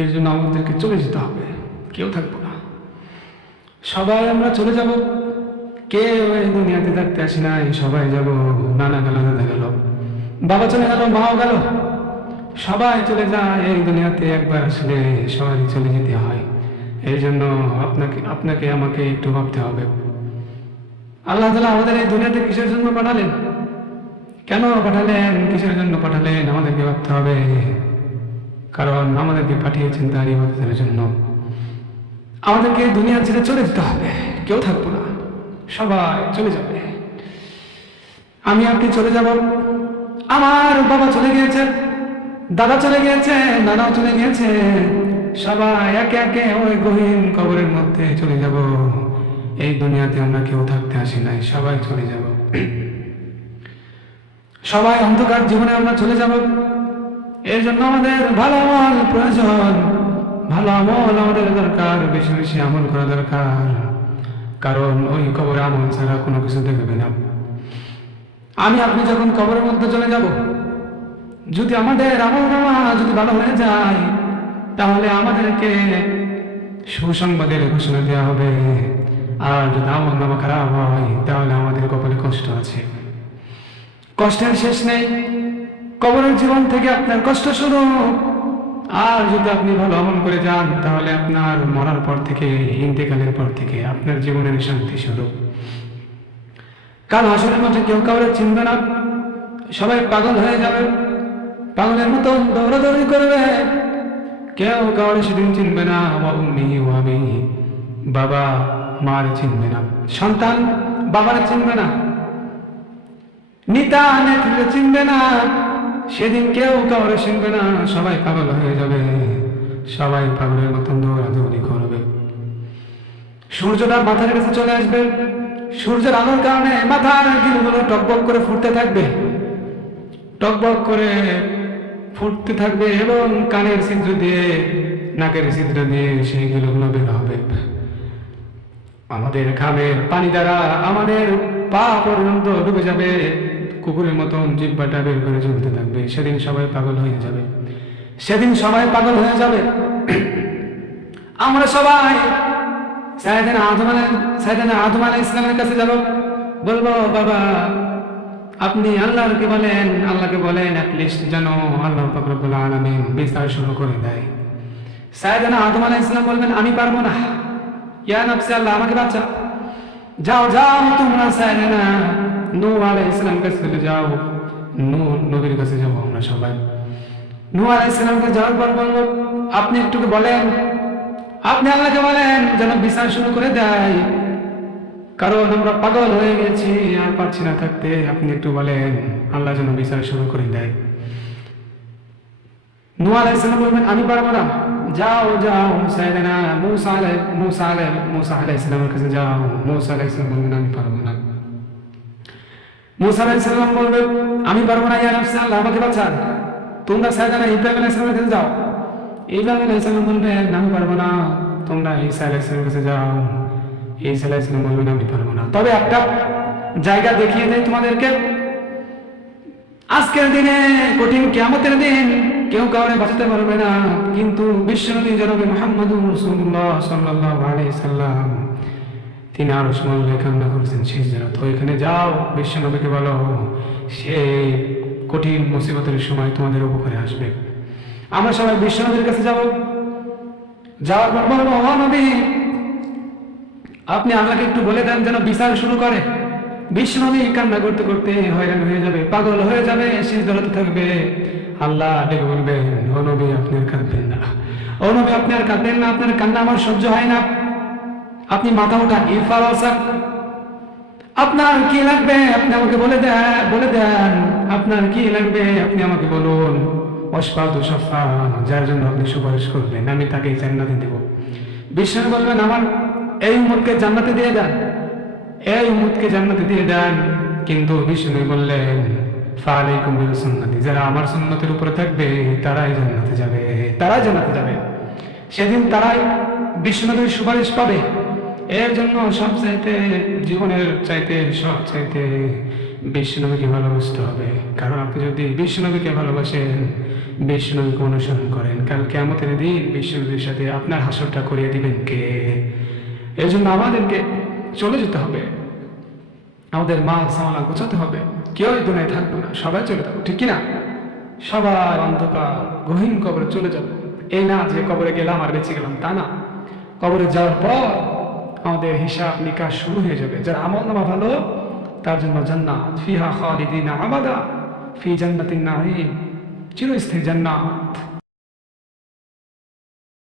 এর জন্য আমাদেরকে চলে যেতে হবে, কেউ থাকবো না, সবাই আমরা চলে যাব। কেউ এই দুনিয়াতে থাকতে আসি নাই, সবাই যাব। নানা গেল, দাদা গেল, বাবা চলে গেল, মাও গেল, সবাই চলে যায়। এই দুনিয়াতে একবার আসলে সবাই চলে যেতে হয়। এই জন্য আপনাকে আমাকে একটু ভাবতে হবে, আল্লাহ তাআলা আমাদের এই দুনিয়াতে কিসের জন্য পাঠালেন, কেন পাঠালেন, কিসের জন্য পাঠালেন, আমাদেরকে ভাবতে হবে। কারণ আমাদেরকে পাঠিয়েছেন তার ইবাদতের জন্য। আমাদেরকে দুনিয়া ছেড়ে চলে যেতে হবে, কেউ থাকবো না, সবাই চলে যাবে। আমি আপনি চলে যাব। আমার বাবা চলে গিয়েছে, দাদা চলে গিয়েছে, নানাও চলে গিয়েছে, সবাই একে একে ওই গহীন কবরের মধ্যে চলে যাব। এই দুনিয়াতে আমরা কেউ থাকতে আসি নাই, সবাই চলে যাব। সবাই অন্ধকার জীবনে আমরা চলে যাব। এর জন্য আমাদের ভালো আমল প্রয়োজন, ভালো আমল আমাদের দরকার, বেশি বেশি আমল করা দরকার। কারণ ওই কবরে আমল ছাড়া কোনো কিছু দেখবে না। আমি আপনি যখন কবরের মধ্যে চলে যাব, যদি আমাদের আমল নামা যদি ভালো হয়ে যায়, তাহলে আমাদেরকে সুসংবাদের ঘোষণা দেওয়া হবে। আর যদি আমল নামা খারাপ হয়, তাহলে আমাদের কপালে কষ্ট আছে, কষ্টের শেষ নেই। কবরের জীবন থেকে আপনার কষ্ট শুরু। আর যদি আপনি ভালো আমল করে যান, তাহলে আপনার মরার পর থেকে, ইন্তেকালের পর থেকে আপনার জীবনের শান্তি শুরু। কাল হাসরের মাঠে কেউ কাউরে চিনবে না, সবাই পাগল হয়ে যাবে, পাগলের মতো দৌড়াদৌড়ি করবে, কেউ কাউরে সেদিন চিনবে না। বাবা মার চিনবে না, সন্তান বাবার চিনবে না, নেতা নেত্রীরা চিনবে না। সেদিন কেউ কাউরে চিনবে না, সবাই পাগল হয়ে যাবে, সবাই পাগলের মতন দৌড়াদৌড়ি করবে। সূর্যটা মাথার কাছে চলে আসবে, সূর্যের আলোর কারণে মাথার গিলগুলো টকবক করে ফুটতে থাকবে, টকবক করে ফুটতে থাকবে, এবং কানের ছিদ্র দিয়ে, নাকের ছিদ্র দিয়ে সেই গিলগুলো বের হবে। আমাদের ঘামের পানি দ্বারা আমাদের পা পর্যন্ত ডুবে যাবে, কুকুরের মতন জিহ্বাটা বের করে চলতে থাকবে। সেদিন সবাই পাগল হয়ে যাবে, সেদিন সবাই পাগল হয়ে যাবে। আমরা সবাই সাইয়েদনা আদম আলাইহিস সালামের কাছে যাব, বলবো বাবা আপনি আল্লাহকে বলেন অ্যাটলিস্ট যেন আল্লাহ পাক রব্বুল আলামিন বিচার শুরু করে দেয়। সাইয়েদনা আদম আলাইহিস সালাম বলবেন আমি পারবো না, ইয়া নফসি আল্লাহ আমাকে বাঁচাও। যাও তোমরা সাইয়েদনা নূহ আলাইহিস সালামের কাছে চলে যাও, নূহ নবীর কাছে যাবো আমরা সবাই। নূহ আলাইহিস সালামকে যাওয়ার পর বলবো আপনি একটু বলেন, আপনি আল্লাহকে বলেন যেন বিচার শুরু করে দেয়, কারণ আমরা পাগল হয়ে গেছি, আর পারছি না থাকতে। আপনি একটু বলেন আল্লাহ যেন বিচার শুরু করে দেয়। নূহ আলাইহিস সালাম বলবেন আমি পারবো না। যাও সাইয়েদনা মূসা আলাইহিস সালামের কাছে যাও। মূসা আলাইহিস সালাম বলবেন আমি পারবো না। মূসা আলাইহিস সালাম বলবেন আমি পারবো না, ইয়া নফসি আল্লাহ আমাকে বাঁচান। তোমরা সাইয়েদনা ইব্রাহিম আলাইহিস সালামের কাছে যাও। ইব্রাহিম আলাইহিস সালাম বলবেন আমি পারবো না। তোমরা ঈসা আলাইহিস সালামের কাছে যাও। ঈসা আলাইহিস সালাম বলবেন আমি পারবো না। তবে একটা জায়গা দেখিয়ে দেয় তোমাদেরকে, আজকের দিনে কঠিন কিয়ামতের দিন কেউ কাউরে বাঁচাতে পারবে না, কিন্তু বিশ্বনবী জনাবে মুহাম্মদুর রাসূলুল্লাহ সাল্লাল্লাহু আলাইহি সাল্লাম তিনি আরশ মহলে কান্না করেছেন সিজদাত। ওইখানে যাও, বিশ্বনবীকে বলো সেই কঠিন মুসিবতের সময় তোমাদের উপকারে আসবে। আমরা সবাই বিশ্বনবীর কাছে যাব, যাওয়ার পর বলবো ও নবী আপনি আল্লাহকে একটু বলে দেন যেন বিচার শুরু করে। বিশ্বনবী কান্না করতে করতে হয়রান হয়ে যাবে, পাগল হয়ে যাবে, সিজদাতে থাকবে। আল্লাহ ডেকে বলবেন ও নবী আপনি আর কাঁদবেন না, ও নবী আপনি আর কাঁদবেন না, আপনার কান্না আমার সহ্য হয় না, আপনি মাথা উঠান, ইরফাল আসাক, আপনার কি লাগবে আপনি আমাকে বলে দেন, আপনার কি লাগবে আপনি আমাকে বলুন। ওয়াশফাতু শাফা, যার জন্য আপনি সুপারিশ করবেন আমি তাকে জান্নাতে দেব। বিশ্বনবী বলবেন আমার এই উম্মতকে জান্নাতে দিয়ে দেন, এই উম্মতকে জান্নাতে দিয়ে দেন। কিন্তু বিশ্বনবী বললেন ফালাইকুম বিসুন্নতি, যারা আমার সুন্নতের উপরে থাকবে তারাই জান্নাতে যাবে, সেদিন তারাই বিশ্বনবীর সুপারিশ পাবে। এর জন্য সবচাইতে জীবনের চাইতে সবচাইতে বিশ্বনবীকে ভালোবাসতে হবে। কারণ আপনি যদি বিশ্বনবীকে ভালোবাসেন, বিশ্বনবীকে অনুসরণ করেন, কাল কিয়ামতের দিন বিশ্বনবীর সাথে আপনার হাসরটা করিয়ে দিবেন কে? এই জন্য আমাদেরকে চলে যেতে হবে, আমাদের মাল সামালা গোছাতে হবে। কেউ এই দুনিয়ায় থাকবে না, সবাই চলে যাবো, ঠিক কিনা? সবাই অন্ধকার গহীন কবরে চলে যাব। এই না যে কবরে গেলাম আর বেঁচে গেলাম, তা না। কবরে যাওয়ার পর আমাদের হিসাব নিকাশ শুরু হয়ে যাবে। যার আমল নামা ভালো তার জন্য জান্নাত, ফিহা খালিদিনা আবাদা, ফি জান্নাতিন নাঈম, চিরস্থায়ী জান্নাত।